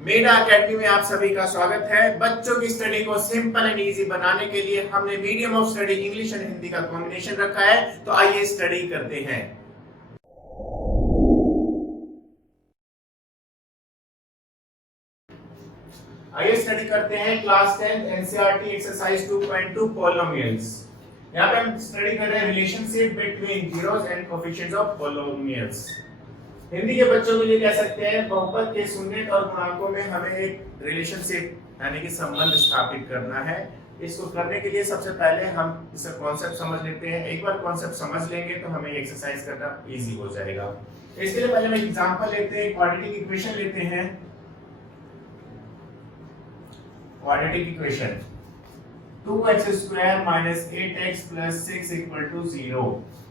मेडा academy में आप सभी का स्वागत है। बच्चों की स्टडी को सिंपल एंड इजी बनाने के लिए हमने medium of study English and Hindi का कॉम्बिनेशन रखा है। तो आइए स्टडी करते हैं। आइए स्टडी करते हैं क्लास 10 एनसीईआरटी एक्सरसाइज 2.2 पॉलिनोमियल्स। यहाँ पे हम स्टडी कर रहे हैं relationship between zeros and coefficients of polynomials. Hindi के बच्चों के लिए कह सकते हैं बहुपद के शून्य और गुणांकों में हमें एक रिलेशनशिप यानी कि संबंध स्थापित करना है। इसको करने के लिए सबसे पहले हम इसका कॉन्सेप्ट समझ लेते हैं। एक बार कॉन्सेप्ट समझ लेंगे तो हमें एक्सरसाइज करना इजी हो जाएगा। इसके लिए पहले हम एग्जांपल लेते हैं, क्वाड्रेटिक इक्वेशन लेते हैं। Quadratic equation 2x² - 8x + 6 = 0।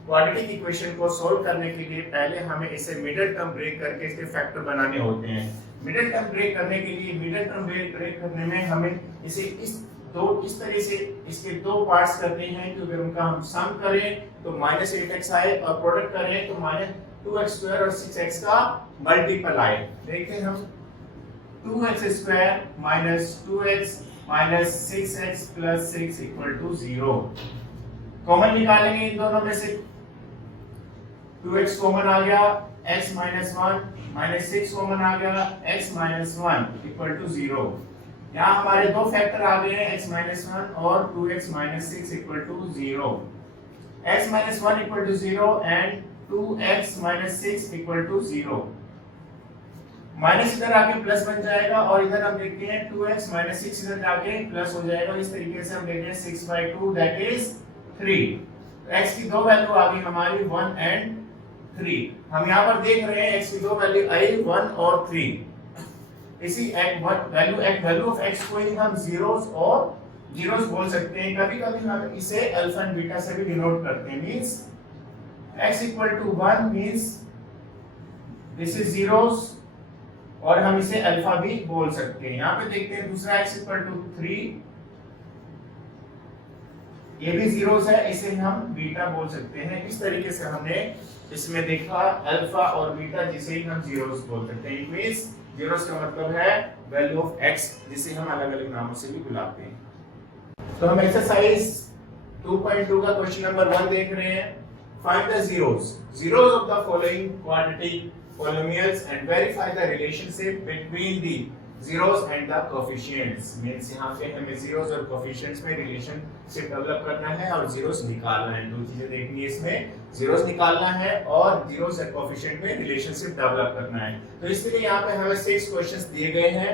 Quadratic equation को सोल्व करने के लिए पहले हमें इसे मिडिल टर्म ब्रेक करके इसके फैक्टर बनाने होते हैं। मिडिल टर्म ब्रेक करने के लिए मिडिल टर्म ब्रेक करने में हमें इसे इस तरह से इसके दो पार्ट्स करने हैं कि अगर उनका हम सम करें तो -8x आए और प्रोडक्ट करें तो -2x² और 6x का मल्टीपल आए। देखते हैं हम 2x² - 2x - 6x + 6 = 0। कॉमन निकालेंगे इन दोनों में से। 2x कॉमन आ गया, x - 1 - 6 कॉमन आ गया, x - 1 = 0। यहाँ हमारे दो फैक्टर आ गए हैं, x - 1 और 2x - 6 = 0। x - 1 = 0 and 2x - 6 = 0। Minus इधर आके प्लस बन जाएगा और इधर हम देखते हैं 2x - 6 इधर जाके प्लस हो जाएगा। इस तरीके से हम देखते हैं 6/2 दैट इज 3। x की दो वैल्यू आ गई हमारी 1 and 3। हम यहाँ पर देख रहे हैं x की दो वैल्यू आई 1 और 3। इसी वैल्यू ऑफ x को ही हम जीरोस बोल सकते हैं। कभी कभी हम इसे अल्फा एंड बीटा से भी डिनोट करते हैं। Means x = 1 means this is zeros और हम इसे अल्फा भी बोल सकते हैं। यहाँ पे देखते हैं दूसरा x = 3, ये भी जीरोस है, इसे हम बीटा बोल सकते हैं। इस तरीके से हमने इसमें देखा अल्फा और बीटा जिसे ही हम जीरोस बोल सकते हैं। मींस जीरोस का मतलब है वैल्यू ऑफ x जिसे हम अलग अलग नामों से भी बुलाते हैं। तो हम एक्सरसाइज 2.2 का क्वेश्चन नंबर 1 देख रहे हैं। Find the zeros of the following quadratic polynomials and verify the relationship between the zeros and the coefficients। Means यहाँ पे हमें zeros और coefficients में रिलेशनशिप डेवलप करना है और zeros निकालना है। दो चीजें देखनी है इसमें, zeros निकालना है और zeros और coefficient में रिलेशनशिप डेवलप करना है। तो इसके लिए यहाँ पे हमें 6 क्वेश्चंस दिए गए हैं।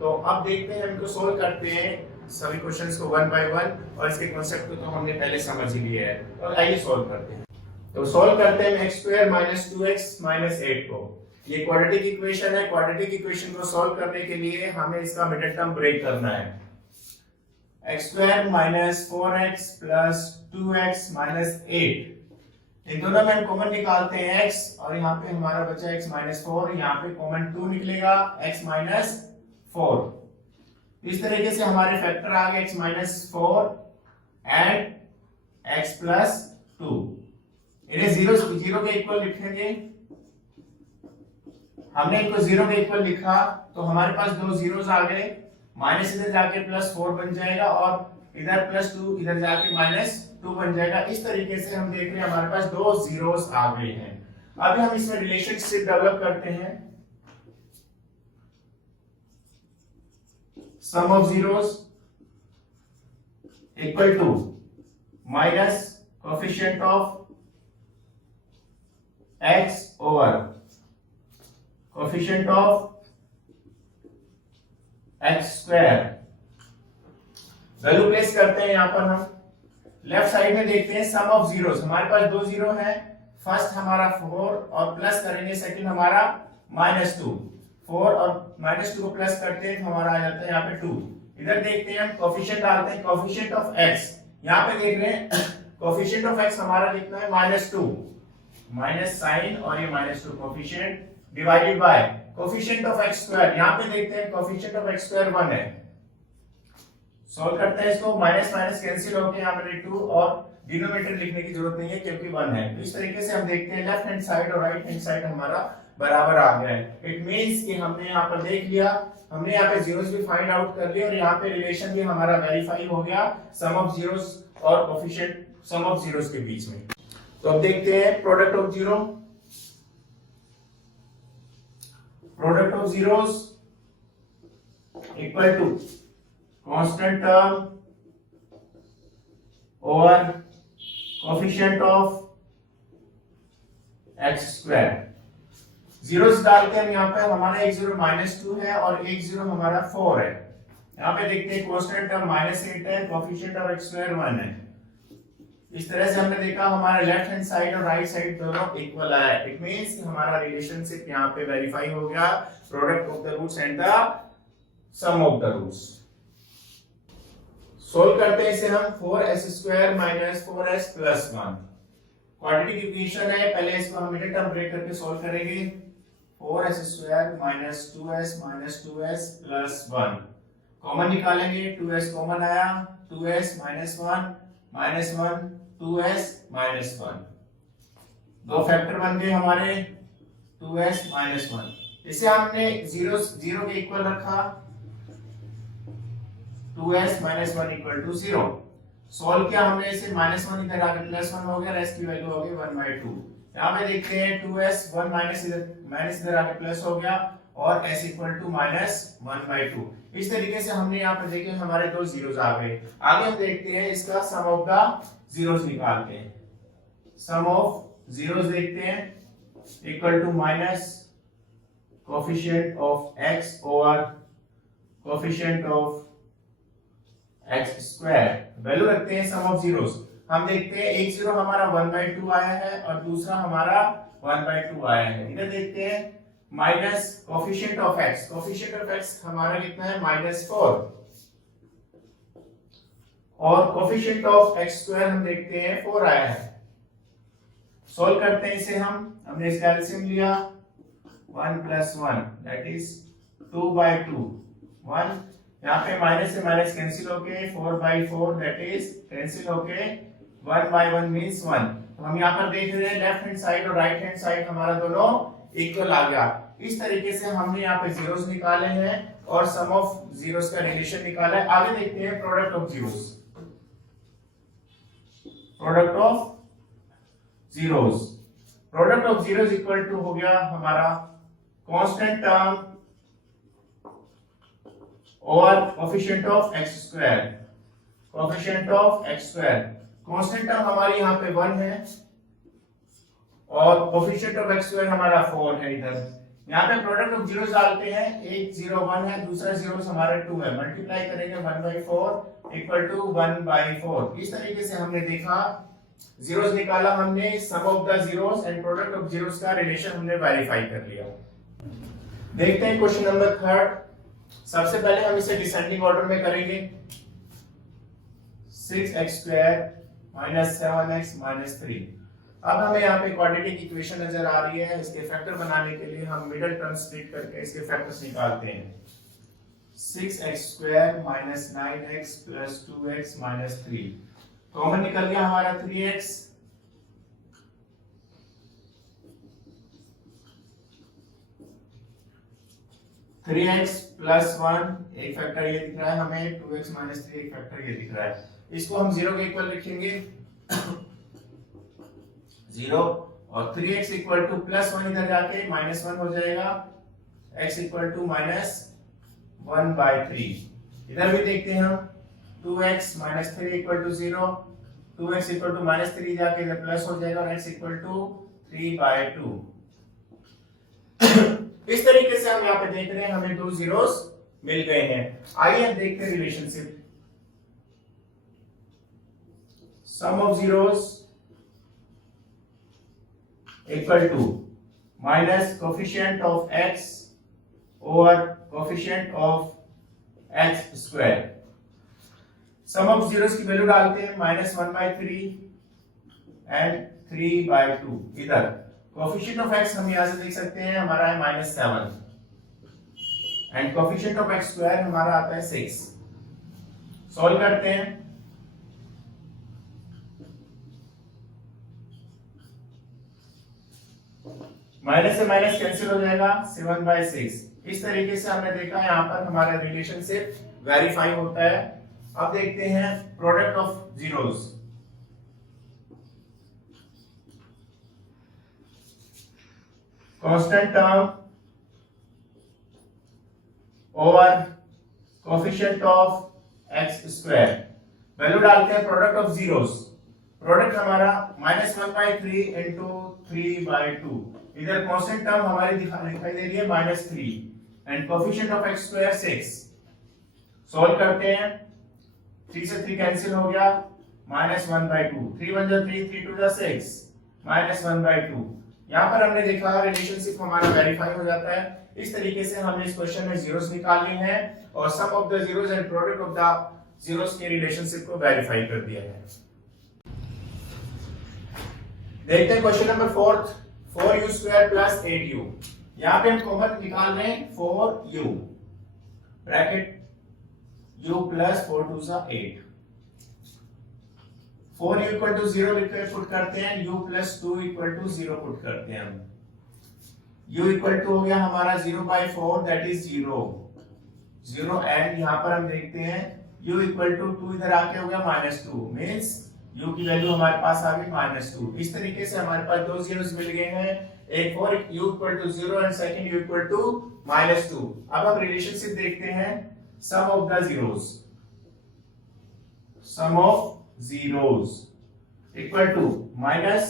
तो अब देखते हैं, हम इनको सोल्व करते हैं सभी क्वेश्चंस को 1 by 1 और इसके कॉन्सेप्ट को तो हमने पहले समझ ही लिया है। तो आइए सोल्व करते हैं। तो सोल्व करते हैं x² - 2x - 8 को। ये क्वाड्रेटिक इक्वेशन है। क्वाड्रेटिक इक्वेशन को सॉल्व करने के लिए हमें इसका मिडिल टर्म ब्रेक करना है। x² - 4x + 2x - 8, इन दोनों में हम कॉमन निकालते हैं x और यहाँ पे हमारा बचा x - 4, यहाँ पे कॉमन 2 निकलेगा x - 4। इस तरीके से हमारे फैक्टर आ गए x - 4 एंड x + 2। इन्हें जीरो के इक्वल लिखेंगे। हमने इनको 0 के इक्वल लिखा तो हमारे पास दो जीरोस आ गए। माइनस इधर जाके +4 बन जाएगा और इधर +2 इधर जाके -2 बन जाएगा। इस तरीके से हम देख रहे हैं हमारे पास दो जीरोस आ गए हैं। अभी हम इसमें रिलेशनशिप डेवलप करते हैं। Sum of zeros equal to minus coefficient of x over coefficient of x²। Value place करते हैं यहाँ पर। हम लेफ्ट साइड में देखते हैं सम ऑफ जीरोस। हमारे पास दो जीरो है। फर्स्ट हमारा 4 और प्लस करेंगे, सेकंड हमारा -2। 4 और -2 को प्लस करते हैं तो हमारा आ जाता है यहाँ पे 2। इधर देखते हैं हम कोएफिशिएंट डालते हैं, कोएफिशिएंट ऑफ x। यहाँ पे देख रहे हैं कोएफिशिएंट ऑफ x हमारा कितना है -2, माइनस साइन और ये -2 coefficient divided by coefficient of x²। यहाँ पे देखते हैं कोएफिशिएंट ऑफ x² 1 है। सॉल्व करते हैं इसको, माइनस माइनस कैंसिल हो गया, यहाँ पे 2 और डिनोमिनेटर लिखने की जरूरत नहीं है क्योंकि 1 है। तो इस तरीके से हम देखते हैं लेफ्ट हैंड साइड और राइट हैंड साइड हमारा बराबर आ गया है। इट मींस कि हमने यहाँ पर देख लिया, हमने यहाँ पे जीरोस भी फाइंड आउट कर लिए और यहाँ पे रिलेशन भी हमारा वेरीफाई हो गया सम ऑफ जीरोस और कोफिशिएंट सम ऑफ जीरोस के बीच में। तो अब देखते हैं product of zero. Product of zeros equal to constant term over coefficient of x square. Zeros डालते हैं हम यहाँ पे, हमारा एक जीरो -2 है और एक जीरो हमारा 4 है। यहाँ पे देखते हैं कांस्टेंट टर्म -8 है, कोफिशिएंट ऑफ एक्स स्क्वायर 1 है। इस तरह से हमने देखा हमारा लेफ्ट हैंड साइड और राइट साइड दोनों इक्वल आया। इट मींस कि हमारा रिलेशनशिप यहाँ पे वेरीफाई हो गया, product of the roots and the sum of the roots. Solve करते हैं इसे हम 4s² - 4s + 1 क्वाड्रेटिक इक्वेशन है। पहले इसको हम मिडिल टर्म ब्रेक करके सोल्व करेंगे। 4s² - 2s - 2s + 1 कॉमन निकालेंगे, 2s कॉमन आया, 2s - 1 -1 2s - 1 दो फैक्टर बन गए हमारे 2s - 1। इसे हमने जीरो के इक्वल रखा, 2s - 1 = 0। सॉल्व किया हमने इसे, -1 इधर आके +1 हो गया, रेस्ट की वैल्यू हो गई 1/2। यहाँ पे देखते हैं 2s 1 माइनस इधर आके प्लस हो गया और s = -1/2। इस तरीके से हमने यहाँ पे देखे हमारे दो जीरोस आ गए। आगे हम देखते हैं इसका सम ऑफ द जीरोस निकालते हैं। सम ऑफ जीरोस देखते हैं equal to minus coefficient of x over coefficient of x square. Value रखते हैं सम ऑफ जीरोस। हम देखते हैं एक जीरो हमारा 1/2 आया है और दूसरा हमारा 1/2 आया है। इधर देखते हैं minus coefficient of x, coefficient of x हमारा कितना है -4 और कोफिशिएंट ऑफ x स्क्वायर हम देखते हैं 4 आया है। सॉल्व करते हैं इसे हमने इसका एलसीएम लिया 1 + 1 दैट इज 2/2 1। यहाँ पे माइनस से माइनस कैंसिल होके 4/4 दैट इज कैंसिल होके 1/1 मींस 1। तो हम यहाँ पर देख रहे हैं लेफ्ट हैंड साइड और राइट हैंड साइड हमारा दोनों इक्वल आ गया। इस तरीके से हमने यहाँ पे जीरोस निकाले हैं और सम ऑफ जीरोस का रिलेशन निकाला है। आगे देखते हैं product of zeros. Product of zeros, product of zeros equal to हो गया हमारा कांस्टेंट टर्म और coefficient of x square, coefficient of x square. Constant term हमारी यहाँ पे 1 है और कोफिशिएंट ऑफ x स्क्वायर हमारा 4 है। इधर यहाँ पे प्रोडक्ट ऑफ जीरोस डालते हैं, एक 0 1 है, दूसरा जीरोस हमारा 2 है, मल्टीप्लाई करेंगे 1/4 इक्वल टू 1/4। इस तरीके से हमने देखा जीरोस निकाला हमने, sum of the zeros and product of zeros का रिलेशन हमने वेरीफाई कर लिया। देखते हैं क्वेश्चन नंबर 3। सबसे पहले हम इसे डिसेंडिंग ऑर्डर में करेंगे। 6x² - 7x - 3। अब हमें यहाँ पे क्वाड्रेटिक इक्वेशन नजर आ रही है। इसके फैक्टर बनाने के लिए हम मिडिल टर्म स्प्लिट करके इसके फैक्टर्स निकालते हैं। 6x² - 9x + 2x - 3 कॉमन निकल गया हमारा 3x। + 1 एक फैक्टर ये दिख रहा है हमें, 2x - 3 एक फैक्टर ये दिख रहा है। इसको हम 0 के इक्वल लिखेंगे 0 और 3x = +1 इधर जाके -1 हो जाएगा, x = -1/3। इधर भी देखते हैं हम 2x - 3 = 0, 2x = -3 जाके इधर प्लस हो जाएगा और x = 3/2। इस तरीके से हम यहाँ पे देख रहे हैं हमें दो जीरोस मिल गए हैं। आइए अब देखते हैं relationship. Sum of zeros equal to minus coefficient of x over coefficient of x square. Sum of zeros की वैल्यू डालते हैं -1/3 एंड 3/2। इधर कोफिशिएंट ऑफ x हम यहां से देख सकते हैं हमारा है -7 and coefficient of x square हमारा आता है 6। सॉल्व करते हैं। माइनस से माइनस कैंसिल हो जाएगा 7/6। इस तरीके से हमने देखा यहाँ पर हमारा रिलेशनशिप वेरीफाई होता है। अब देखते हैं product of zeros. Constant term over coefficient of x square. Value डालते हैं प्रोडक्ट ऑफ जीरोस। प्रोडक्ट हमारा -1/3 इंटू 3/2। इधर कांस्टेंट टर्म हमारी दिखाई दे रही है -3 and coefficient of x square 6। Solve करते हैं। 3 से 3 कैंसिल हो गया, -1/2। 3 1 जा 3, 3 2 जा 6, -1/2। यहाँ पर हमने देखा रिलेशनशिप हमारा वेरीफाई हो जाता है। इस तरीके से हमने इस क्वेश्चन में जीरोस निकालने हैं और sum of the zeros and product of the zeros के रिलेशनशिप को वेरीफाई कर दिया है। देखते हैं क्वेश्चन नंबर 4, 4u² + 8u। यहाँ पे हम कॉमन निकाल रहे हैं 4u ब्रैकेट u + 4 2 = 8। 4u = 0 लिखकर पुट करते हैं, u + 2 = 0 पुट करते हैं हम। u = हो गया हमारा 0/4 दैट इज 0 0 एंड यहाँ पर हम देखते हैं u = 2 इधर आके हो गया -2 मींस u की वैल्यू हमारे पास आ गई -2। इस तरीके से हमारे पास दो जीरोस मिल गए हैं, एक for u = 0 and second u = -2। अब हम रिलेशनशिप देखते हैं sum of the zeros. Sum of zeros equal to minus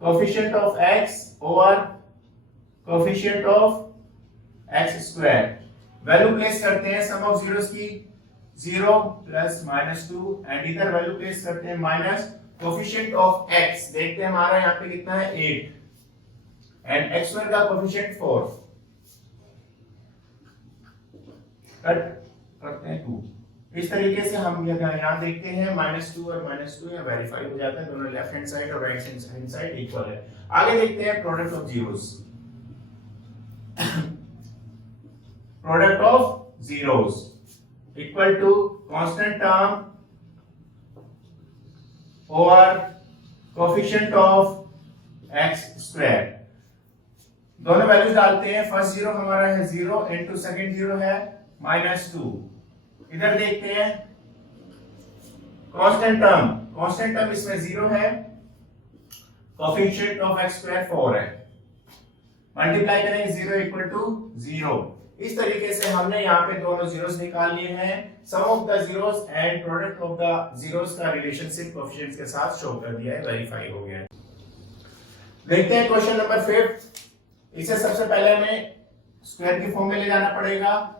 coefficient of x over coefficient of x square। Value place करते हैं सम ऑफ जीरोस की 0 + -2 एंड इधर वैल्यू प्लेस करते हैं माइनस कोफिशिएंट ऑफ x। देखते हैं हमारा यहाँ पे कितना है 8 एंड x स्क्वायर का कोफिशिएंट 4 कट करते हैं 2। इस तरीके से हम यहाँ देखते हैं -2 और -2 यहाँ वेरीफाई हो जाता है, दोनों लेफ्ट हैंड साइड और राइट हैंड साइड इक्वल है। आगे देखते हैं product of zeros. Product of zeros equal to constant term over coefficient of x square. दोनों वैल्यूज डालते हैं। फर्स्ट जीरो हमारा है 0 इंटू सेकंड जीरो है -2। इधर देखते हैं कांस्टेंट टर्म इसमें 0 है, कोफिशिएंट ऑफ एक्स स्क्वायर 4 है। मल्टीप्लाई करेंगे 0 = 0। इस तरीके से हमने यहाँ पे दोनों जीरोस निकाल लिए हैं। Sum of the zeros and product of the zeros का रिलेशनशिप कोफिशिएंट्स के साथ शो कर दिया है, वेरीफाई हो गया है। देखते हैं क्वेश्चन नंबर 5। इसे सबसे पहले हमें स्क्वायर की फॉर्म में ले जाना पड़ेगा।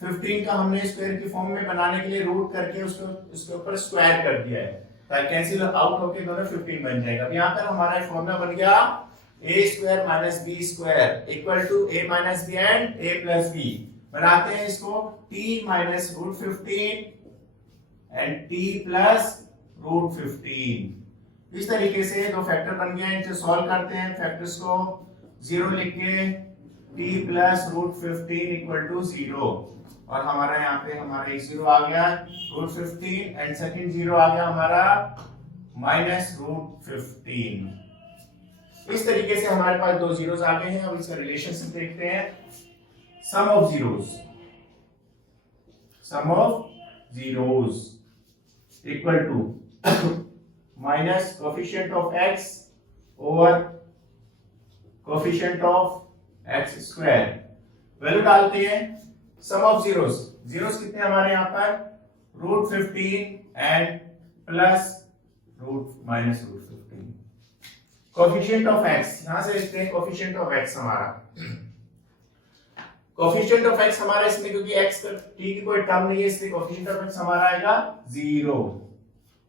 15 का हमने स्क्वायर की फॉर्म में बनाने के लिए रूट करके उसके ऊपर स्क्वायर कर दिया है ताकि कैंसिल आउट होके दोनों 15 बन जाएगा। अब यहाँ पर हमारा फॉर्मूला बन गया a² - b² = a - b and a + b। बनाते हैं इसको t - √15 एंड t + √15। इस तरीके से दो फैक्टर बन गए। इनको सॉल्व करते हैं, फैक्टर्स को 0 लिख के t + √15 = 0 और हमारा यहाँ पे हमारा एक 0 आ गया √15 एंड सेकंड 0 आ गया हमारा -√15। इस तरीके से हमारे पास दो जीरोस आ गए हैं। अब इसका रिलेशनशिप देखते हैं। Sum of zeros equal to minus coefficient of x over coefficient of x square. Value डालते हैं सम ऑफ जीरोस कितने हमारे यहाँ पर √15 and plus -√15। Coefficient of x यहां से लिखते हैं कोफिशिएंट ऑफ x हमारा। कोफिशिएंट ऑफ x हमारा इसमें क्योंकि x का t की कोई टर्म नहीं है इसलिए कोफिशिएंट ऑफ x हमारा आएगा 0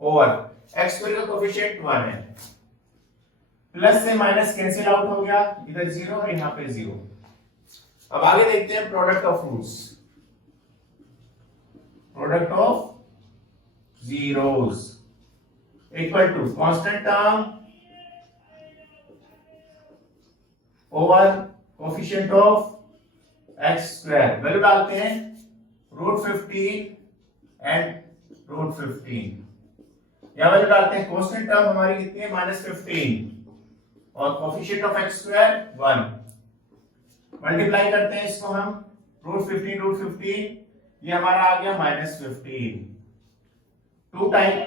ओवर x स्क्वायर का कोफिशिएंट 1 है। प्लस से माइनस कैंसिल आउट हो गया, इधर 0 और यहाँ पे 0। अब आगे देखते हैं product of roots. Product of zeros equal to constant term over coefficient of x square. Value डालते हैं √15 एंड √15। यहां वैल्यू डालते हैं। कांस्टेंट टर्म हमारी कितनी है -15 और coefficient of x square 1। Multiply करते हैं इसको हम, √15 ये हमारा आ गया -15, 2 टाइम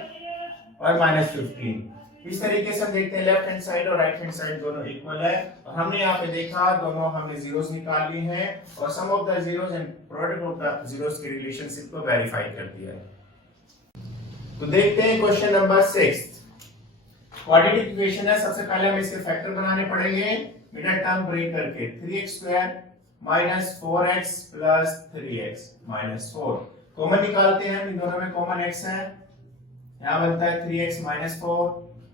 और -15। इस तरीके से हम देखते हैं लेफ्ट हैंड साइड और राइट हैंड साइड दोनों इक्वल है, और हमने यहाँ पे देखा दोनों हमने जीरोस निकाल लिए हैं और sum of the zeros and product of the zeros की रिलेशनशिप को वेरीफाई कर दिया है। तो देखते हैं क्वेश्चन नंबर 6। क्वाड्रेटिक इक्वेशन है, सबसे पहले हमें इसके फैक्टर बनाने पड़ेंगे मिडिल टर्म ब्रेक करके। 3x² - 4x + 3x - 4 कॉमन निकालते हैं, इन दोनों में कॉमन x है, यहाँ बनता है 3x - 4,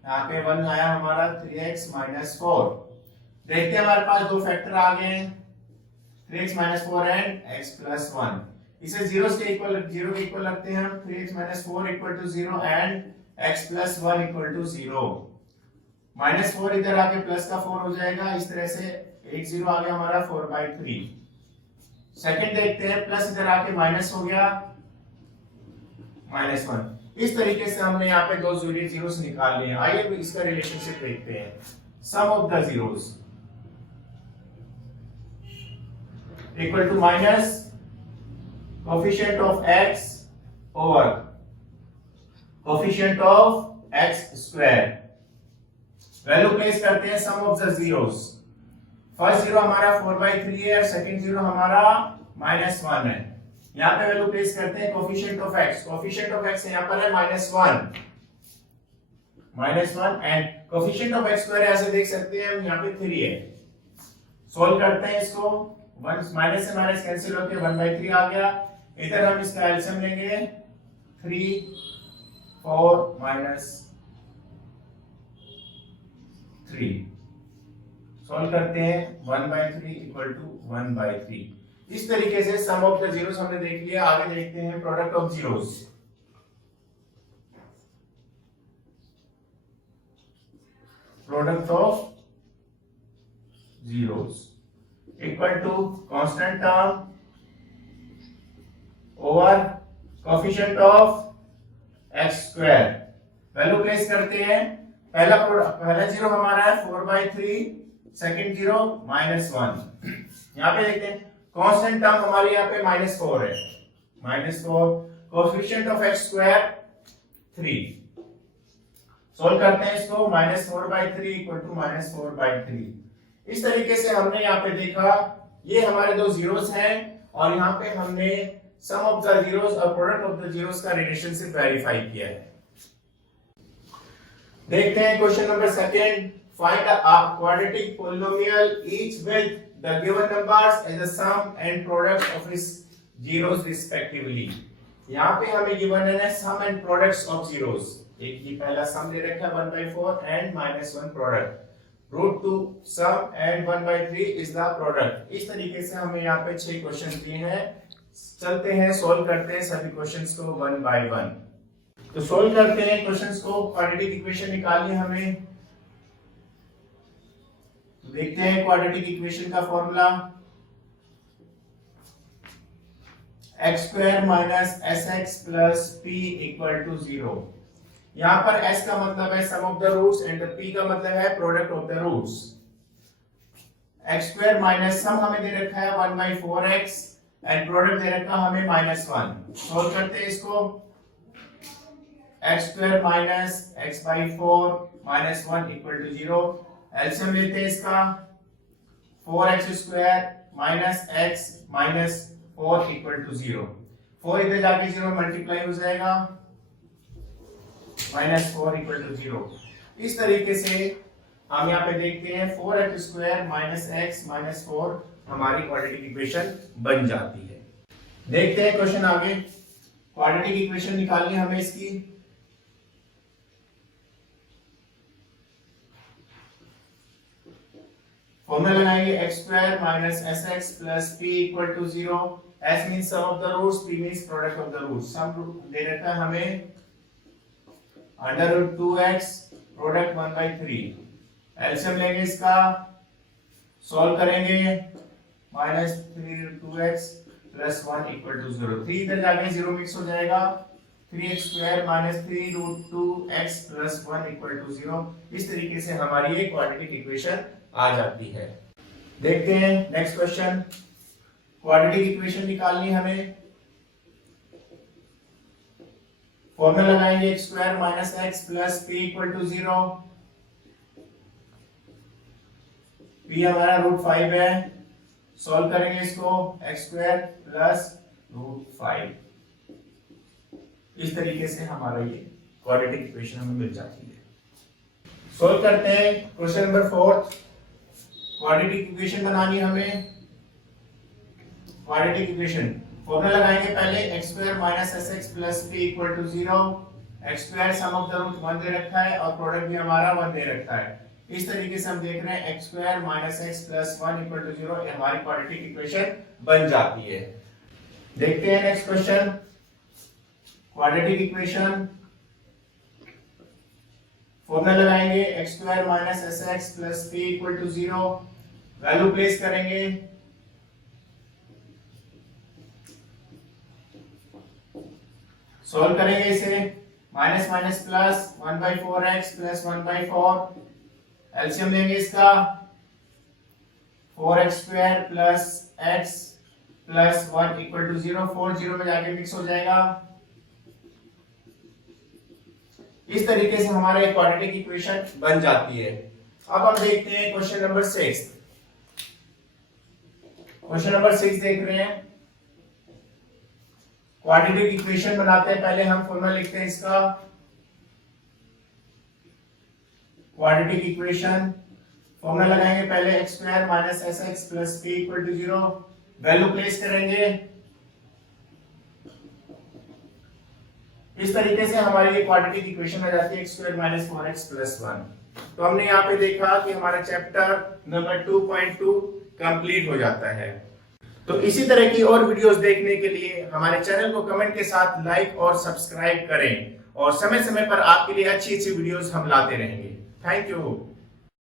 यहाँ पे 1 आया हमारा 3x - 4। देखते हैं हमारे पास दो फैक्टर आ गए हैं, 3x - 4 एंड x + 1। इसे जीरो के इक्वल रखते हैं हम, 3x - 4 = 0 एंड x + 1 = 0। -4 इधर आके प्लस का 4 हो जाएगा, इस तरह से एक 0 आ गया हमारा 4/3। सेकंड देखते हैं, प्लस इधर आके माइनस हो गया -1। इस तरीके से हमने यहाँ पे दो जीरोस निकाल लिए। आइए अब इसका रिलेशनशिप देखते हैं। Sum of the zeros equal to minus coefficient of x over coefficient of x square. Value place करते हैं sum of the zeros. First zero हमारा 4/3 है और सेकंड जीरो हमारा -1 है। यहाँ पे वैल्यू प्लेस करते हैं coefficient of x। Coefficient of x यहाँ पर है -1 and coefficient of x square ऐसे देख सकते हैं हम, यहाँ पे 3 है। सॉल्व करते हैं इसको, 1 माइनस से माइनस कैंसिल होकर 1/3 आ गया। इधर हम इसका एलसीएम लेंगे, 3 4 -3। सॉल्व करते हैं, 1/3 = 1/3। इस तरीके से सम ऑफ द जीरोस हमने देख लिया। आगे देखते हैं product of zeros. Product of zeros equal to constant term over coefficient of x square. Value place करते हैं, पहला जीरो हमारा है 4/3, सेकंड जीरो -1। यहाँ पे देखते हैं कांस्टेंट टर्म हमारी यहाँ पे -4 है, -4 coefficient of x square 3। Solve करते हैं इसको, -4/3 = -4/3। इस तरीके से हमने यहाँ पे देखा ये हमारे दो जीरोस हैं और यहाँ पे हमने सम ऑफ द जीरोस और प्रोडक्ट ऑफ द जीरोस का रिलेशनशिप वेरीफाई किया है। देखते हैं question number 2। Find a quadratic polynomial each with the given numbers as the sum and product of its zeros respectively। यहाँ पे हमें given है sum and products of zeros। एक ही पहला sum दे रखा है 1/4 and -1 product। √2 sum and 1/3 is the product। इस तरीके से हमें यहाँ पे 6 क्वेश्चन दिए हैं। चलते हैं सॉल्व करते हैं सभी क्वेश्चंस को 1 by 1। तो सॉल्व करते हैं क्वेश्चंस को। क्वाड्रेटिक इक्वेशन निकालनी है हमें, तो देखते हैं क्वाड्रेटिक इक्वेशन का फॉर्मूला। x² - sx + p = 0। यहाँ पर s का मतलब है sum of the roots and p का मतलब है product of the roots. x² minus sum हमें दे रखा है 1/4x एंड प्रोडक्ट दे रखा है हमें -1। सॉल्व करते हैं इसको, x² - x/4 -1 = 0। एलसीएम लेते हैं इसका, 4x² - x - 4 = 0। 4 इधर जाके 0 मल्टीप्लाई हो जाएगा, -4 = 0। इस तरीके से हम यहाँ पे देखते हैं 4x² - x - 4 हमारी क्वाड्रेटिक इक्वेशन बन जाती है। देखते हैं क्वेश्चन आगे। क्वाड्रेटिक इक्वेशन निकालनी हमें इसकी। फॉर्मूला लगाएंगे x² - sx + p = 0। s means sum of the roots, p means product of the roots। सम दे रखा है हमें √2x प्रोडक्ट 1/3। एलसीएम लेंगे इसका, सॉल्व करेंगे, -3 2x + 1 = 0। 3 इधर जाके 0 मिक्स हो जाएगा, 3x square minus 3 root 2x plus 1 equal to 0। इस तरीके से हमारी ये क्वाड्रेटिक इक्वेशन आ जाती है। देखते हैं नेक्स्ट क्वेश्चन। क्वाड्रेटिक इक्वेशन निकालनी हमें, फॉर्मूला लगाएंगे x square minus x plus p equal to 0। p हमारा रूट 5 है, सॉल्व करेंगे इसको, x स्क्वायर प्लस रूट 5। इस तरीके से हमारा ये क्वाड्रेटिक इक्वेशन हमें मिल जाती है। सॉल्व करते हैं क्वेश्चन नंबर 4। क्वाड्रेटिक इक्वेशन बनानी हमें, क्वाड्रेटिक इक्वेशन फॉर्मूला लगाएंगे पहले x square minus sx plus p equal to 0। x square sum of the root 1 दे रखा है और प्रोडक्ट भी हमारा 1 दे रखा है। इस तरीके से हम देख रहे हैं x square minus x plus 1 equal to 0, ये हमारी क्वाड्रेटिक इक्वेशन बन जाती है। देखते हैं next question. Quadratic equation formula लगाएंगे x square minus sx plus p equal to 0, value place करेंगे, सॉल्व करेंगे इसे, minus minus plus 1/4x plus 1/4, LCM लेंगे इसका, 4x square plus x plus 1 equal to 0, 4 0 में जाके मिक्स हो जाएगा। इस तरीके से हमारा क्वाड्रेटिक इक्वेशन बन जाती है। अब हम देखते हैं क्वेश्चन नंबर 6। क्वेश्चन नंबर 6 देख रहे हैं। क्वाड्रेटिक इक्वेशन बनाते हैं, पहले हम फॉर्मूला लिखते हैं इसका, क्वाड्रेटिक इक्वेशन फॉर्मूला लगाएंगे पहले x square minus sx plus p equal to 0, value place करेंगे। इस तरीके से हमारी ये क्वाड्रेटिक इक्वेशन आ जाती है x square minus 4x plus 1। तो हमने यहाँ पे देखा कि हमारा चैप्टर नंबर 2.2 कंप्लीट हो जाता है। तो इसी तरह की और वीडियोस देखने के लिए हमारे चैनल को कमेंट के साथ लाइक और सब्सक्राइब करें, और समय समय पर आपके लिए अच्छी अच्छी वीडियोस हम लाते रहेंगे। Thank you.